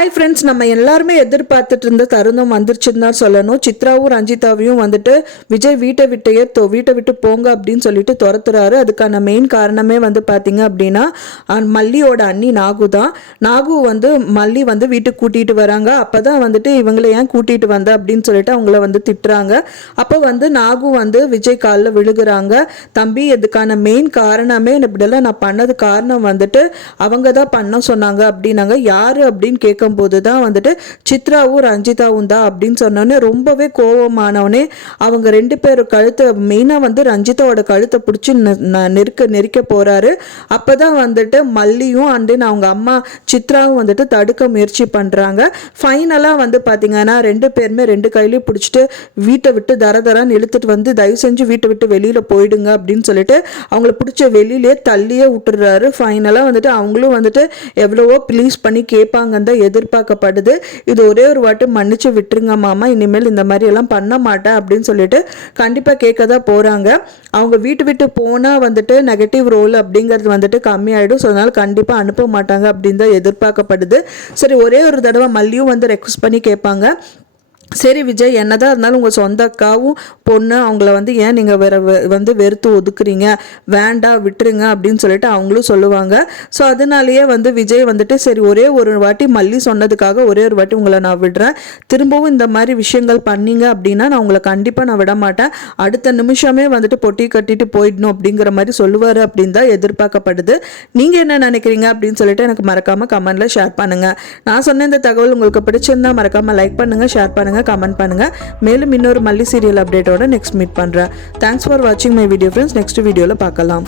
Hi friends, நம்ம எல்லாருமே எதிர்பார்த்துட்டு இருந்த தருணம் வந்துருச்சுன்னு தான் சொல்லணும். சித்ராவும் ரஞ்சிதாவையும் வந்துட்டு விஜய் வீட்டை விட்டு போங்க அப்படின்னு சொல்லிட்டு துரத்துறாரு. அதுக்கான மெயின் காரணமே வந்து பார்த்தீங்க அப்படின்னா மல்லியோட அண்ணி நாகு தான். நாகு வந்து மல்லி வந்து வீட்டுக்கு கூட்டிகிட்டு வராங்க. அப்போ தான் வந்துட்டு இவங்களை ஏன் கூட்டிகிட்டு வந்த அப்படின்னு சொல்லிட்டு அவங்கள வந்து திட்டுறாங்க. அப்போ வந்து நாகு வந்து விஜய் காலில் விழுகிறாங்க. தம்பி, இதுக்கான மெயின் காரணமே இப்படிலாம் நான் பண்ணது காரணம் வந்துட்டு அவங்க தான் பண்ண சொன்னாங்க அப்படின்னாங்க. யார் அப்படின்னு கேட்க போது தான் வந்துட்டு சித்ராவும் ரஞ்சிதாவும் தான் அப்படின்னு சொன்னோன்னே ரொம்பவே கோவமானவனே அவங்க ரெண்டு பேரும் கழுத்தை, மெயினாக வந்து ரஞ்சிதாவோட கழுத்தை பிடிச்சி நெருக்க போறாரு. அப்பதான் வந்துட்டு மல்லியும் அண்ட் அவங்க அம்மா சித்ராவும் வந்துட்டு தடுக்க முயற்சி பண்றாங்க. ஃபைனலாக வந்து பார்த்தீங்கன்னா ரெண்டு பேருமே ரெண்டு கையிலையும் பிடிச்சிட்டு வீட்டை விட்டு தரன்னு இழுத்துட்டு வந்து தயவு செஞ்சு வீட்டை விட்டு வெளியில போயிடுங்க அப்படின்னு சொல்லிட்டு அவங்கள பிடிச்ச வெளியிலே தள்ளியே விட்டுறாரு. ஃபைனலாக வந்துட்டு அவங்களும் வந்துட்டு எவ்வளவோ ப்ளீஸ் பண்ணி கேட்பாங்கன்னு தான் எதிர்பார்க்கப்படுது. இது ஒரே ஒரு வாட்டி மன்னிச்சு விட்டுருங்க மாமா, இனிமேல் இந்த மாதிரி எல்லாம் பண்ண மாட்டேன் அப்படின்னு சொல்லிட்டு கண்டிப்பா கேட்க தான் போறாங்க. அவங்க விட்டு போனா வந்துட்டு நெகட்டிவ் ரோல் அப்படிங்கிறது வந்துட்டு கம்மியாயிடும். ஸோ அதனால கண்டிப்பா அனுப்ப மாட்டாங்க அப்படின்னு தான் எதிர்பார்க்கப்படுது. சரி, ஒரே ஒரு தடவை மல்லியும் வந்து ரெக்வஸ்ட் பண்ணி கேட்பாங்க. சரி விஜய், என்னதான் இருந்தாலும் உங்கள் சொந்த அக்காவும் பொண்ணு, அவங்கள வந்து ஏன் நீங்கள் வந்து வெறுத்து ஒதுக்குறீங்க, வேண்டாம் விட்டுருங்க அப்படின்னு சொல்லிட்டு அவங்களும் சொல்லுவாங்க. ஸோ அதனாலேயே வந்து விஜய் வந்துட்டு சரி ஒரே ஒரு வாட்டி மல்லி சொன்னதுக்காக ஒரே ஒரு வாட்டி உங்களை நான் விடுறேன், திரும்பவும் இந்த மாதிரி விஷயங்கள் பண்ணீங்க அப்படின்னா நான் உங்களை கண்டிப்பாக நான் விட மாட்டேன், அடுத்த நிமிஷமே வந்துட்டு பொட்டி கட்டிட்டு போயிடணும் அப்படிங்கிற மாதிரி சொல்லுவார் அப்படின்னு தான் எதிர்பார்க்கப்படுது. நீங்கள் என்ன நினைக்கிறீங்க அப்படின்னு சொல்லிட்டு எனக்கு மறக்காமல் கமெண்ட்டில் ஷேர் பண்ணுங்கள். நான் சொன்ன இந்த தகவல் உங்களுக்கு பிடிச்சிருந்தா மறக்காமல் லைக் பண்ணுங்கள், ஷேர் பண்ணுங்கள், கமெண்ட் பண்ணுங்க. மேலும் இன்னொரு மல்லி சீரியல் அப்டேட்டோட நெக்ஸ்ட் மீட் பண்றேன். தேங்க்ஸ் ஃபார் வாட்சிங் மை வீடியோ ஃப்ரெண்ட்ஸ். நெக்ஸ்ட் வீடியோல பார்க்கலாம்.